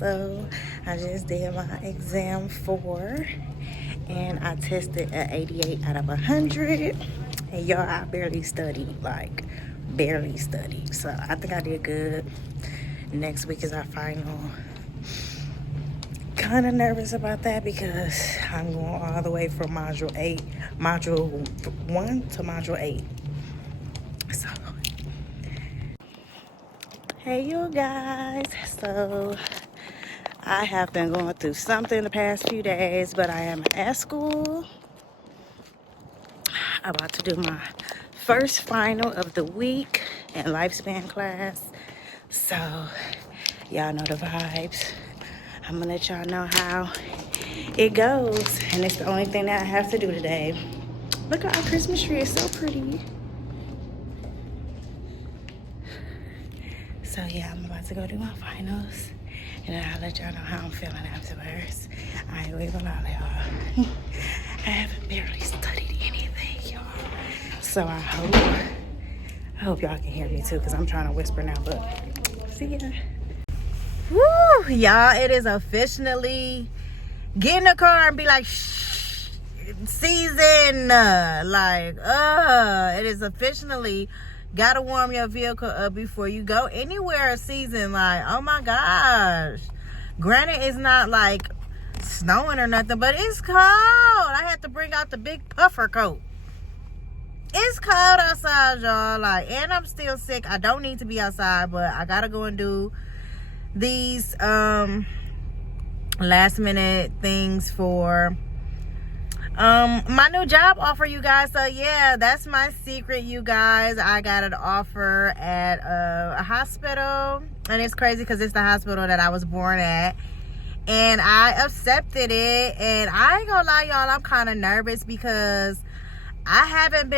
So I just did my exam 4 and I tested at 88 out of 100. And y'all, I barely studied, like barely studied. So I think I did good. Next week is our final. Kind of nervous about that because I'm going all the way from module 1 to module 8. So, hey you guys. So I have been going through something the past few days, but I am at school. I'm about to do my first final of the week in lifespan class. So y'all know the vibes. I'm gonna let y'all know how it goes. And it's the only thing that I have to do today. Look at our Christmas tree, it's so pretty. So yeah, I'm about to go do my finals. And then I'll let y'all know how I'm feeling afterwards. I ain't even gonna lie, y'all. I haven't barely studied anything, y'all. So I hope y'all can hear me too, because I'm trying to whisper now, but see ya. Woo, y'all, it is officially get in the car and be like, shh, season. It is officially gotta warm your vehicle up before you go anywhere season. Like, oh my gosh. Granted, it's not like snowing or nothing, but it's cold. I had to bring out the big puffer coat. It's cold outside, y'all. Like, and I'm still sick. I don't need to be outside, but I gotta go and do these last minute things for my new job offer, you guys. So yeah, that's my secret, you guys. I got an offer at a hospital, and it's crazy because it's the hospital that I was born at, and I accepted it. And I ain't gonna lie, y'all, I'm kind of nervous because I haven't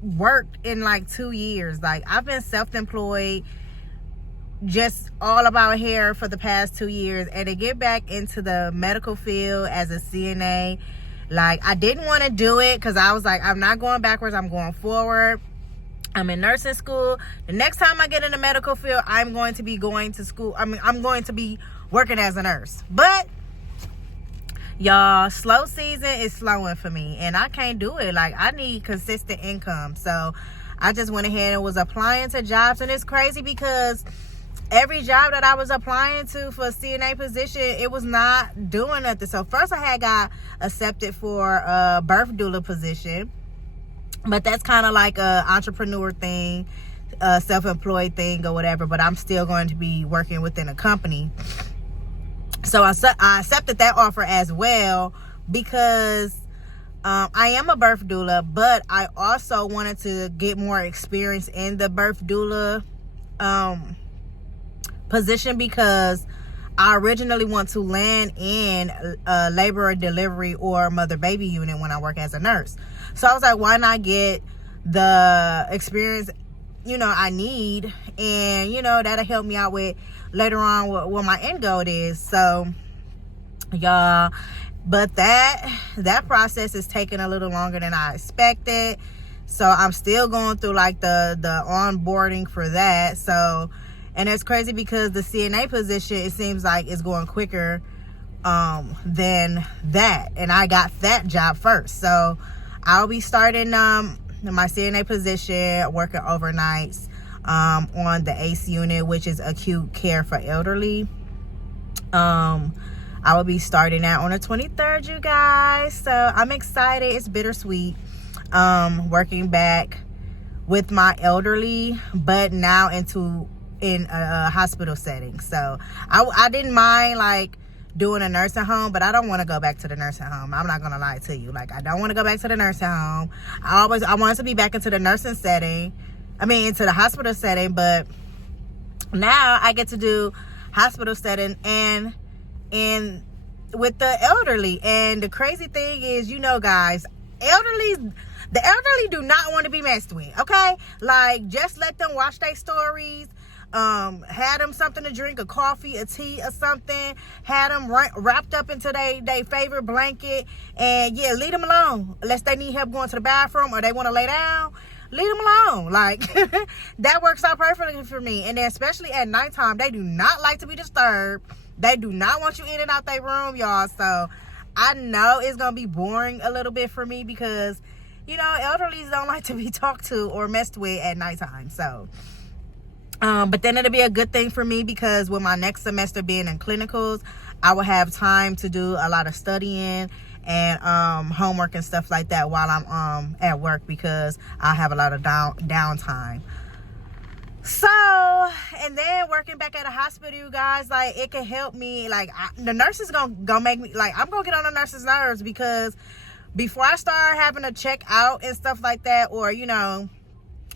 worked in like 2 years. Like, I've been self-employed, just all about hair for the past 2 years, and to get back into the medical field as a CNA, like, I didn't want to do it because I was like, I'm not going backwards, I'm going forward. I'm in nursing school. The next time I get in the medical field, I'm going to be going to school. I'm going to be working as a nurse. But y'all, slow season is slowing for me, and I can't do it. Like, I need consistent income. So I just went ahead and was applying to jobs, and it's crazy because every job that I was applying to for a CNA position, it was not doing nothing. So first I had got accepted for a birth doula position, but that's kind of like a entrepreneur thing, a self-employed thing or whatever, but I'm still going to be working within a company. So I accepted that offer as well because I am a birth doula, but I also wanted to get more experience in the birth doula position because I originally want to land in a labor or delivery or mother baby unit when I work as a nurse. So I was like, why not get the experience, I need, and that'll help me out with later on what my end goal is. So y'all, but that process is taking a little longer than I expected. So I'm still going through like the onboarding for that. So, and it's crazy because the CNA position, it seems like it's going quicker than that. And I got that job first. So I'll be starting my CNA position, working overnights on the ACE unit, which is acute care for elderly. I will be starting that on the 23rd, you guys. So I'm excited. It's bittersweet working back with my elderly, but now in a hospital setting. So I didn't mind like doing a nursing home, but I don't want to go back to the nursing home. I'm not gonna lie to you. Like, I don't want to go back to the nursing home. I wanted to be back into the nursing setting. Into the hospital setting, but now I get to do hospital setting and with the elderly. And the crazy thing is, guys, the elderly do not want to be messed with, okay? Like, just let them watch their stories. Had them something to drink, a coffee, a tea or something. Had them wrapped up into their favorite blanket. And yeah, leave them alone unless they need help going to the bathroom or they want to lay down. leave them alone. Like, that works out perfectly for me. And then especially at nighttime, they do not like to be disturbed. They do not want you in and out their room, y'all. So I know it's gonna be boring a little bit for me because, you know, elderlies don't like to be talked to or messed with at nighttime. So but then it'll be a good thing for me because with my next semester being in clinicals, I will have time to do a lot of studying and homework and stuff like that while I'm at work because I have a lot of downtime. So, and then working back at a hospital, you guys, like, it can help me. Like, the nurses gonna make me, like, I'm gonna get on the nurses' nerves because before I start having to check out and stuff like that, or, you know,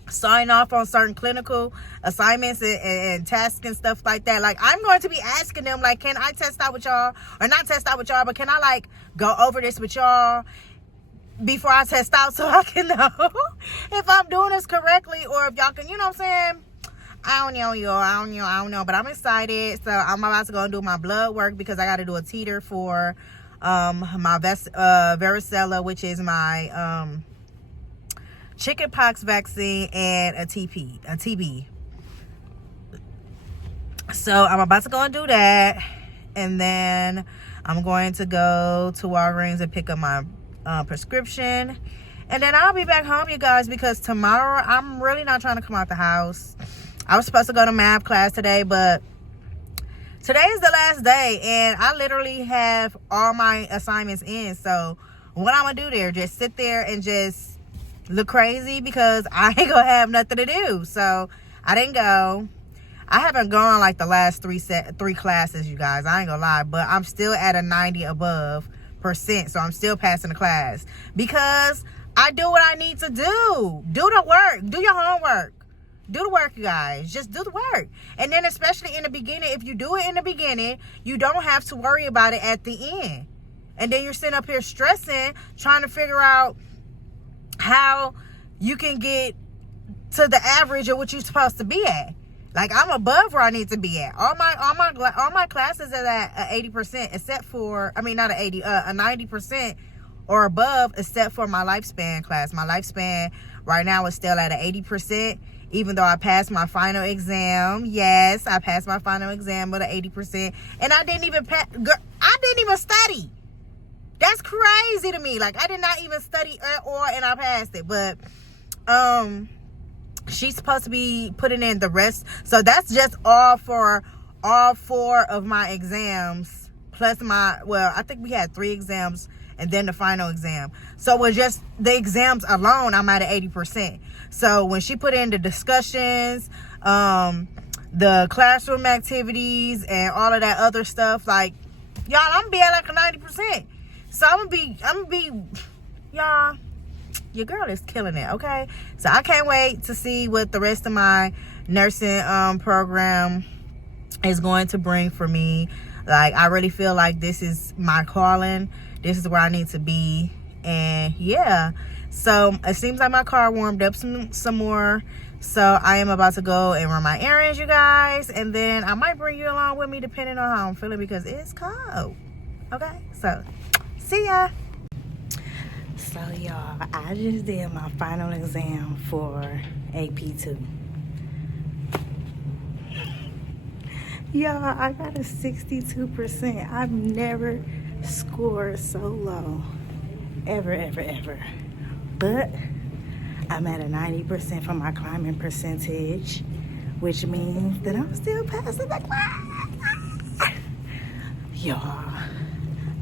sign off on certain clinical assignments and tasks and stuff like that, like, I'm going to be asking them, like, can I test out with y'all, or not test out with y'all, but can I, like, go over this with y'all before I test out so I can know if I'm doing this correctly, or if y'all can, you know what I'm saying? I don't know, y'all. I don't know, but I'm excited. So I'm about to go and do my blood work because I got to do a teeter for my varicella, which is my chickenpox vaccine, and a TB. So I'm about to go and do that, and then I'm going to go to Walgreens and pick up my prescription, and then I'll be back home, you guys, because tomorrow I'm really not trying to come out the house. I was supposed to go to math class today, but today is the last day, and I literally have all my assignments in. So what I'm gonna do there, just sit there and just look crazy because I ain't gonna have nothing to do. So I didn't go. I haven't gone like the last three classes, you guys. I ain't gonna lie, but I'm still at a 90 above %. So I'm still passing the class because I do what I need to do. Do the work. Do your homework. Do the work, you guys. Just do the work. And then especially in the beginning, if you do it in the beginning, you don't have to worry about it at the end. And then you're sitting up here stressing, trying to figure out how you can get to the average of what you're supposed to be at. Like, I'm above where I need to be at. All my classes are at 80%, except for, I mean, not an 80, a 90% or above, except for my lifespan class. My lifespan right now is still at an 80%. Even though I passed my final exam. Yes, I passed my final exam with an 80%. And I didn't even I didn't even study. That's crazy to me. Like, I did not even study at all, and I passed it. But she's supposed to be putting in the rest. So that's just all for all 4 of my exams. Plus I think we had 3 exams and then the final exam. So with just the exams alone, I'm at 80%. So when she put in the discussions, the classroom activities, and all of that other stuff, like, y'all, I'm gonna be at like a 90%. So I'm gonna be, y'all, your girl is killing it, okay? So I can't wait to see what the rest of my nursing program is going to bring for me. Like, I really feel like this is my calling. This is where I need to be. And yeah, so it seems like my car warmed up some more. So I am about to go and run my errands, you guys. And then I might bring you along with me depending on how I'm feeling because it's cold. Okay, so see ya. So y'all, I just did my final exam for AP2. Y'all, I got a 62%. I've never scored so low. Ever. But I'm at a 90% for my climbing percentage, which means that I'm still passing the class. Y'all,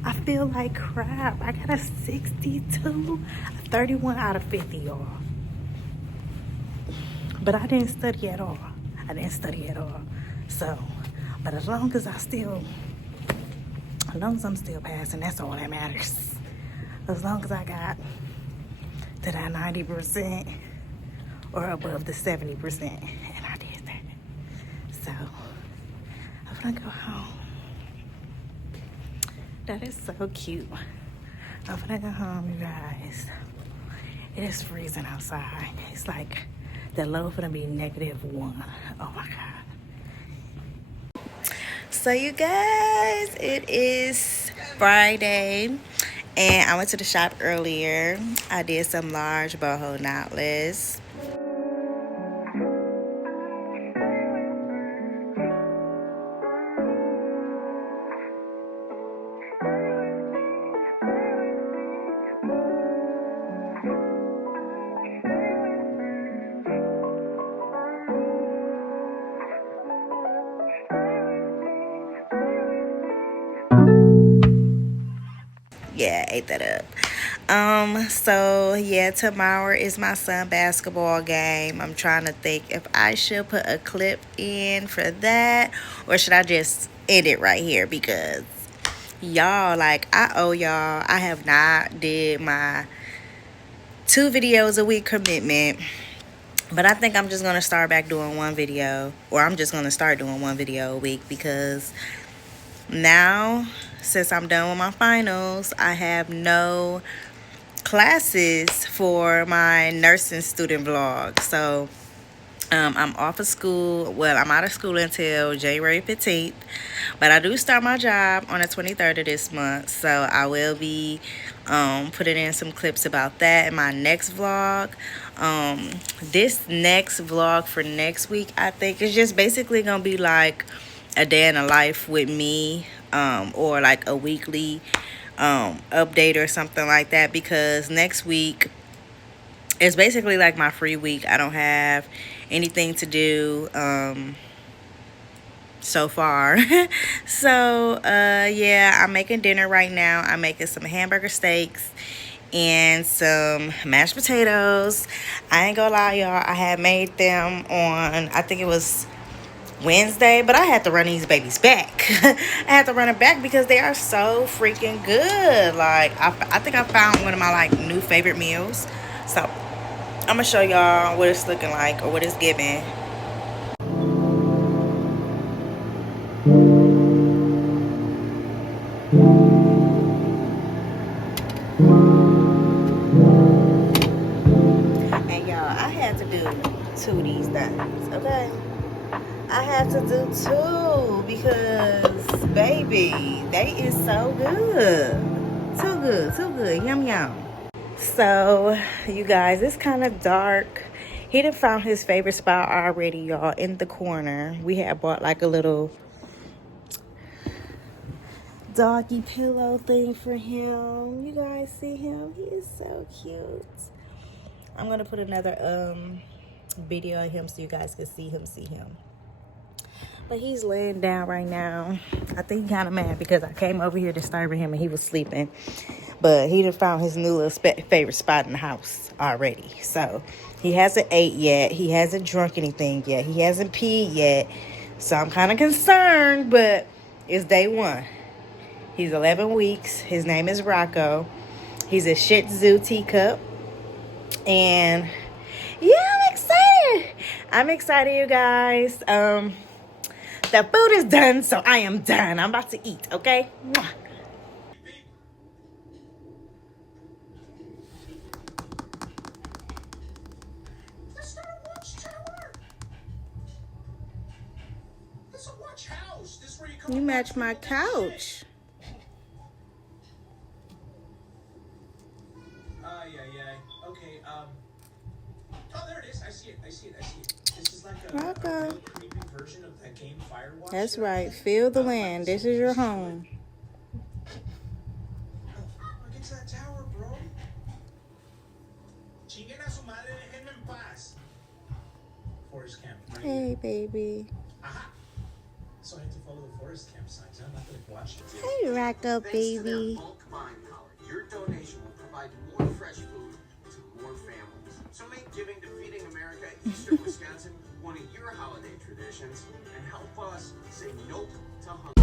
I feel like crap. I got a 62, 31 out of 50, y'all. But I didn't study at all. So, but as long as I'm still passing, that's all that matters. As long as I got to that 90% or above the 70%, and I did that. So I'm gonna go home. That is so cute. I'm gonna go home, you guys. It is freezing outside. It's like the low gonna be -1. Oh my God. So you guys, it is Friday, And I went to the shop earlier. I did some large boho knotless. Yeah, ate that up. So yeah, tomorrow is my son basketball game. I'm trying to think if I should put a clip in for that, or should I just end it right here, because y'all, like, I owe y'all. I have not did my 2 videos a week commitment, but I think I'm just gonna start back doing one video, or I'm just gonna start doing one video a week, because now, since I'm done with my finals, I have no classes for my nursing student vlog. So I'm off of school. Well, I'm out of school until January 15th, but I do start my job on the 23rd of this month, so I will be putting in some clips about that in my next vlog. This next vlog for next week, I think, is just basically gonna be like a day in the life with me, or like a weekly update or something like that, because next week is basically like my free week. I don't have anything to do so far. So yeah, I'm making dinner right now. I'm making some hamburger steaks and some mashed potatoes. I ain't gonna lie, y'all, I had made them on, I think it was Wednesday, but I had to run these babies back. I had to run it back because they are so freaking good. Like, I think I found one of my like new favorite meals. So I'm gonna show y'all what it's looking like, or what it's giving. And y'all, I had to do 2 of these things, okay? I had to do 2 because, baby, they is so good. Too good. Yum, yum. So, you guys, it's kind of dark. He done found his favorite spot already, y'all, in the corner. We had bought like a little doggy pillow thing for him. You guys see him? He is so cute. I'm gonna put another video of him so you guys can see him. But he's laying down right now. I think he's kind of mad because I came over here disturbing him and he was sleeping. But he done found his new little favorite spot in the house already. So he hasn't ate yet. He hasn't drunk anything yet. He hasn't peed yet. So I'm kind of concerned, but it's day 1. He's 11 weeks. His name is Rocco. He's a Shih Tzu teacup. And yeah, I'm excited. I'm excited, you guys. The food is done, so I am done. I'm about to eat, okay? Mwah. You match my couch. Yeah. Okay, oh, there it is. I see it. This is like a Rocco. creepy version of that game Firewatch. That's right. Feel the land. This is your home. Look at that tower, bro. Chinguen a su madre, déjenme en paz. Forest camp. Right? Hey, baby. Aha. So I have to follow the forest camp signs. I'm not going to watch it. Hey, Rocco, baby. Bulk buying power, your donation will provide more fresh food to more families. So make giving to Feeding America Eastern Wisconsin one of your holiday traditions and help us say nope to hunger.